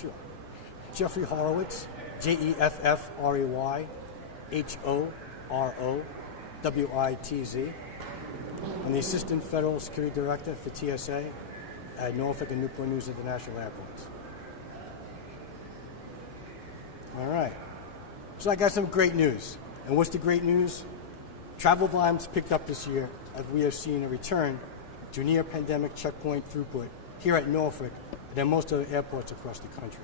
Sure. Jeffrey Horowitz, Jeffrey-Horowitz. I'm the Assistant Federal Security Director for TSA at Norfolk and Newport News International Airports. All right. So I got some great news. And what's the great news? Travel volumes picked up this year as we have seen a return to near-pandemic checkpoint throughput here at Norfolk and at most other airports across the country.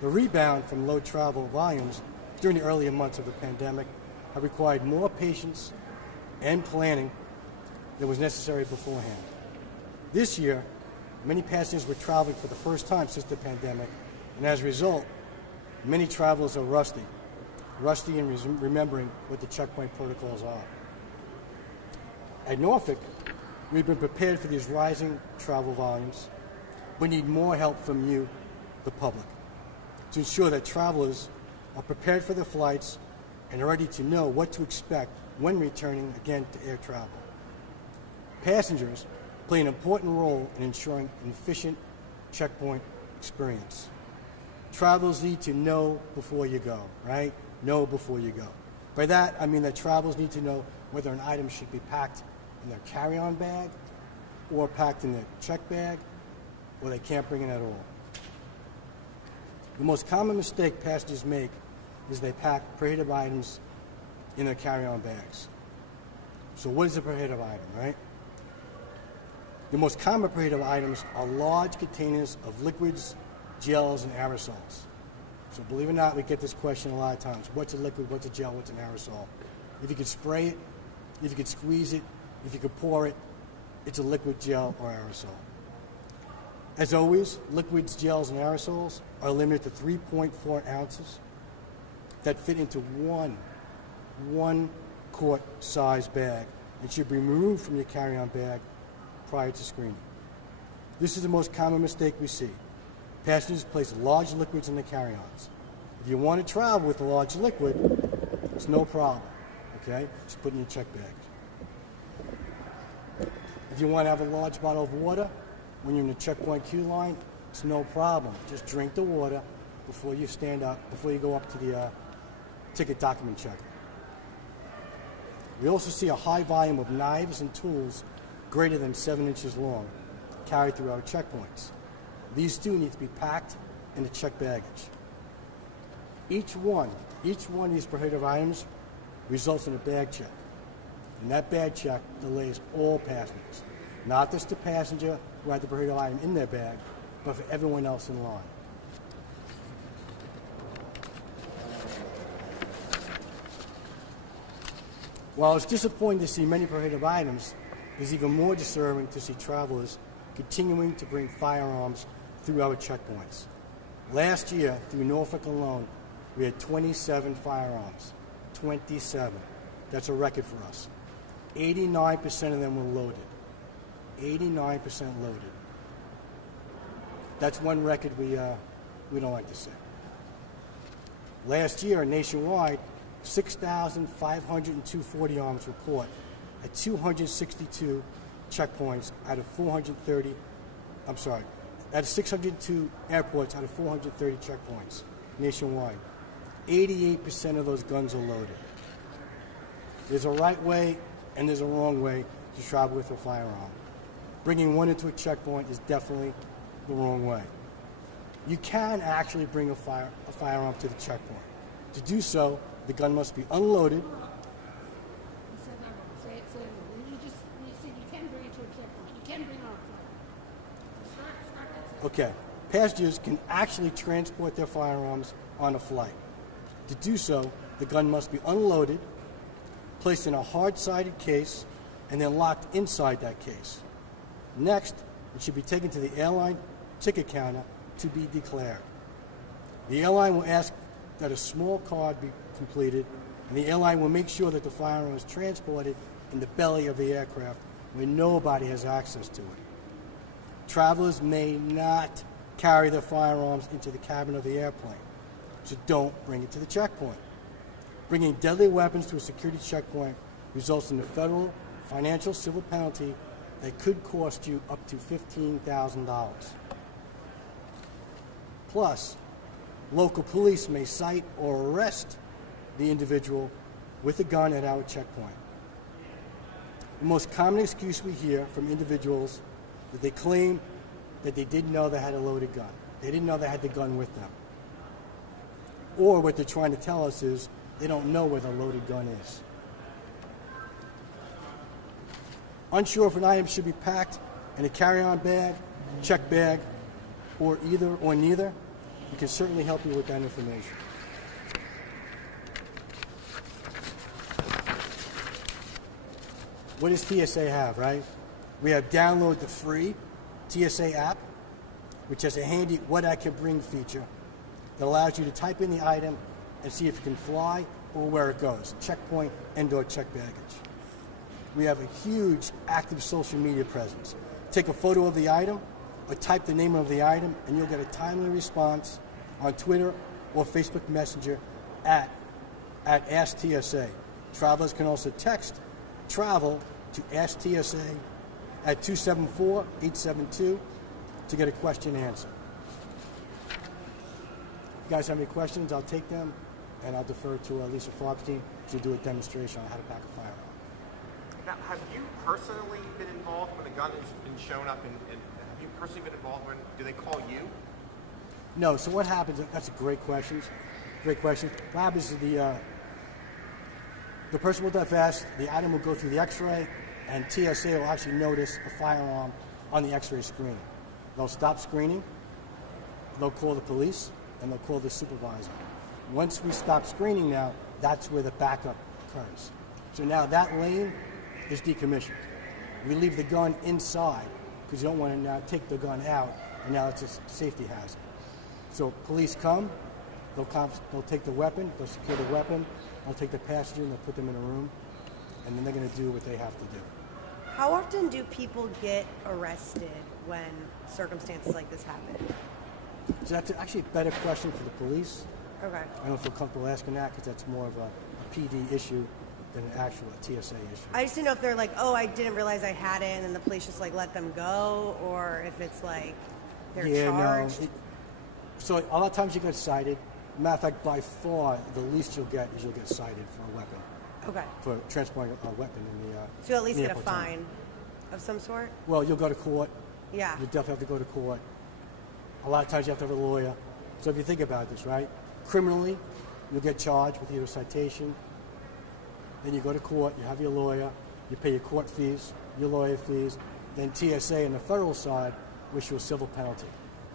The rebound from low travel volumes during the earlier months of the pandemic have required more patience and planning than was necessary beforehand. This year, many passengers were traveling for the first time since the pandemic, and as a result, many travelers are rusty in remembering what the checkpoint protocols are. At Norfolk, we've been prepared for these rising travel volumes. We need more help from you, the public, to ensure that travelers are prepared for their flights and are ready to know what to expect when returning again to air travel. Passengers play an important role in ensuring an efficient checkpoint experience. Travelers need to know before you go, right? Know before you go. By that, I mean that travelers need to know whether an item should be packed in their carry-on bag or packed in their check bag, or they can't bring it at all. The most common mistake passengers make is they pack prohibited items in their carry-on bags. So what is a prohibited item, right? The most common prohibited items are large containers of liquids, gels, and aerosols. So believe it or not, we get this question a lot of times. What's a liquid, what's a gel, what's an aerosol? If you could spray it, if you could squeeze it, if you could pour it, it's a liquid, gel, or aerosol. As always, liquids, gels, and aerosols are limited to 3.4 ounces that fit into one quart size bag and should be removed from your carry-on bag prior to screening. This is the most common mistake we see. Passengers place large liquids in the carry-ons. If you want to travel with a large liquid, it's no problem, okay? Just put it in your check bag. If you want to have a large bottle of water when you're in the checkpoint queue line, it's no problem. Just drink the water before you stand up, before you go up to the ticket document checker. We also see a high volume of knives and tools greater than 7 inches long carried through our checkpoints. These too need to be packed in the checked baggage. Each one of these prohibited items results in a bag check. And that bag check delays all passengers, not just the passenger who had the prohibited item in their bag, but for everyone else in line. While it's disappointing to see many prohibited items, it's even more disturbing to see travelers continuing to bring firearms through our checkpoints. Last year, through Norfolk alone, we had 27 firearms. 27. That's a record for us. 89% of them were loaded. 89% loaded. That's one record we don't like to see. Last year, nationwide, 6,502 40 arms were caught at 262 checkpoints out of 430, at 602 airports out of 430 checkpoints nationwide. 88% of those guns are loaded. There's a right way and there's a wrong way to travel with a firearm. Bringing one into a checkpoint is definitely the wrong way. You can actually bring a firearm to the checkpoint. To do so, the gun must be unloaded. Okay, passengers can actually transport their firearms on a flight. To do so, the gun must be unloaded, placed in a hard-sided case, and then locked inside that case. Next, it should be taken to the airline ticket counter to be declared. The airline will ask that a small card be completed, and the airline will make sure that the firearm is transported in the belly of the aircraft where nobody has access to it. Travelers may not carry their firearms into the cabin of the airplane, so don't bring it to the checkpoint. Bringing deadly weapons to a security checkpoint results in a federal, financial, civil penalty that could cost you up to $15,000. Plus, local police may cite or arrest the individual with a gun at our checkpoint. The most common excuse we hear from individuals that they claim that they didn't know they had a loaded gun. They didn't know they had the gun with them. Or what they're trying to tell us is they don't know where the loaded gun is. Unsure if an item should be packed in a carry-on bag, check bag, or either or neither, we can certainly help you with that information. What does TSA have, right? We have download the free TSA app, which has a handy what I can bring feature that allows you to type in the item and see if it can fly or where it goes, checkpoint and/or check baggage. We have a huge active social media presence. Take a photo of the item or type the name of the item and you'll get a timely response on Twitter or Facebook Messenger at Ask TSA. Travelers can also text travel to Ask TSA at 274-872 to get a question answered. If you guys have any questions, I'll take them, and I'll defer to Lisa Farbstein to do a demonstration on how to pack a firearm. Now, have you personally been involved when a gun has been shown up, and have you personally been involved when, do they call you? No, so what happens, that's a great question. Great question. What happens is the person with that vest, the item will go through the x-ray, and TSA will actually notice a firearm on the x-ray screen. They'll stop screening, they'll call the police, and they'll call the supervisor. Once we stop screening now, that's where the backup occurs. So now that lane is decommissioned. We leave the gun inside because you don't want to now take the gun out, and now it's a safety hazard. So police come, they'll take the weapon, they'll secure the weapon, they'll take the passenger and they'll put them in a room, and then they're going to do what they have to do. How often do people get arrested when circumstances like this happen? So that's actually a better question for the police. Okay. I don't feel comfortable asking that because that's more of a PD issue than an actual TSA issue. I just didn't know if they're like, oh, I didn't realize I had it, and then the police just like let them go, or if it's like they're charged. No. So a lot of times you get cited. Matter of fact, by far, the least you'll get is you'll get cited for a weapon. Okay. For transporting a weapon in the So you'll at least get a airport fine zone. of some sort? Well, you'll go to court. Yeah. You definitely have to go to court. A lot of times you have to have a lawyer. So if you think about this, right? Criminally, you'll get charged with either a citation. Then you go to court, you have your lawyer, you pay your court fees, your lawyer fees. Then TSA on the federal side will issue a civil penalty.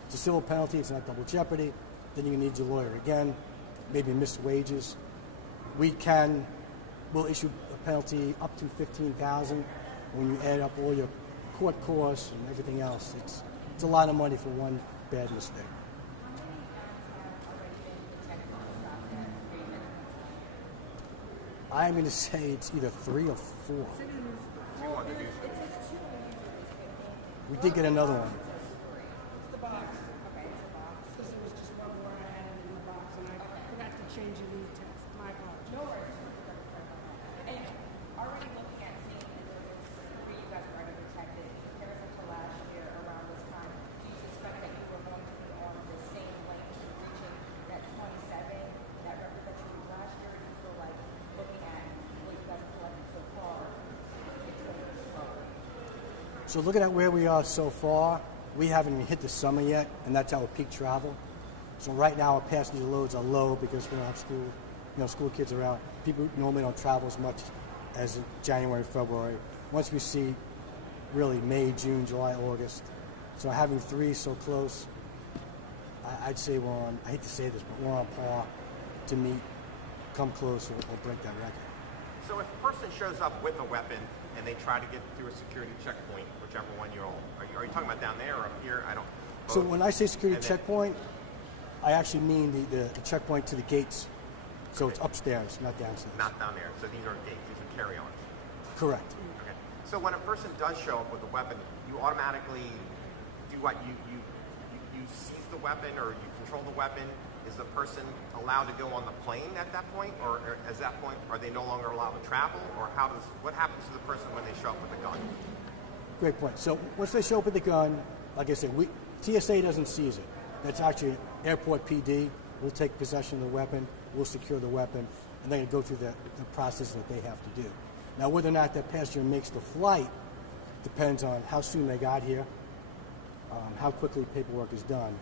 It's a civil penalty, it's not double jeopardy. Then you need your lawyer again, maybe missed wages. We'll issue a penalty up to $15,000 when you add up all your court costs and everything else. It's a lot of money for one bad mistake. I'm going to say it's either 3 or 4. We did get another one. It's the box. Okay, it's the box. Because it was just one word I had in the box, and I forgot to change the lead text. My apologies. No worries. Anyway, already looking at seeing where you guys are going to protect it, compared to last year around this time, do you suspect that you were going to be on the same lane reaching that 27 that record that you used last year? Do you feel like looking at what you guys have collected so far, it's going to be slower? So looking at where we are so far, we haven't even hit the summer yet, and that's our peak travel. So right now our passenger loads are low because we don't have school, school kids are out. People normally don't travel as much as in January, February. Once we see really May, June, July, August. So having 3 so close, I'd say we're on, I hate to say this, but we're on par to meet, come close, or break that record. So if a person shows up with a weapon and they try to get through a security checkpoint, whichever one you're on, are you talking about down there or up here? I don't. So when I say security checkpoint, I actually mean the checkpoint to the gates. So it's upstairs, not downstairs. Not down there. So these are gates. These are carry-ons. Correct. Okay. So when a person does show up with a weapon, you automatically do what? You seize the weapon or you control the weapon. Is the person allowed to go on the plane at that point, or at that point are they no longer allowed to travel, or what happens to the person when they show up with a gun? Great point. So once they show up with the gun, like I said, TSA doesn't seize it. That's actually airport PD. We'll take possession of the weapon, we'll secure the weapon, and then go through the process that they have to do. Now, whether or not that passenger makes the flight depends on how soon they got here, how quickly paperwork is done.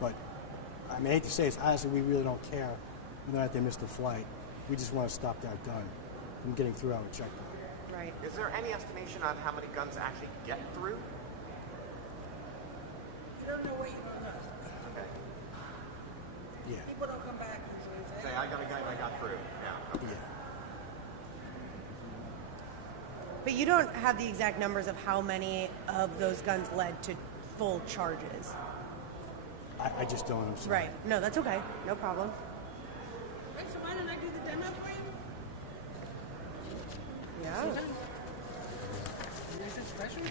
But I mean, I hate to say this, honestly, we really don't care whether or not they missed the flight. We just want to stop that gun from getting through our checkpoint. Right. Is there any estimation on how many guns actually get through? You don't know what you don't know. Okay. Yeah. People don't come back usually and say, Say, I got a gun, I got through. Yeah. Okay. Yeah. But you don't have the exact numbers of how many of those guns led to full charges. I just don't. I'm sorry. Right. No, that's okay. No problem. wait, so why don't I do the demo for you? Yeah. Is it special?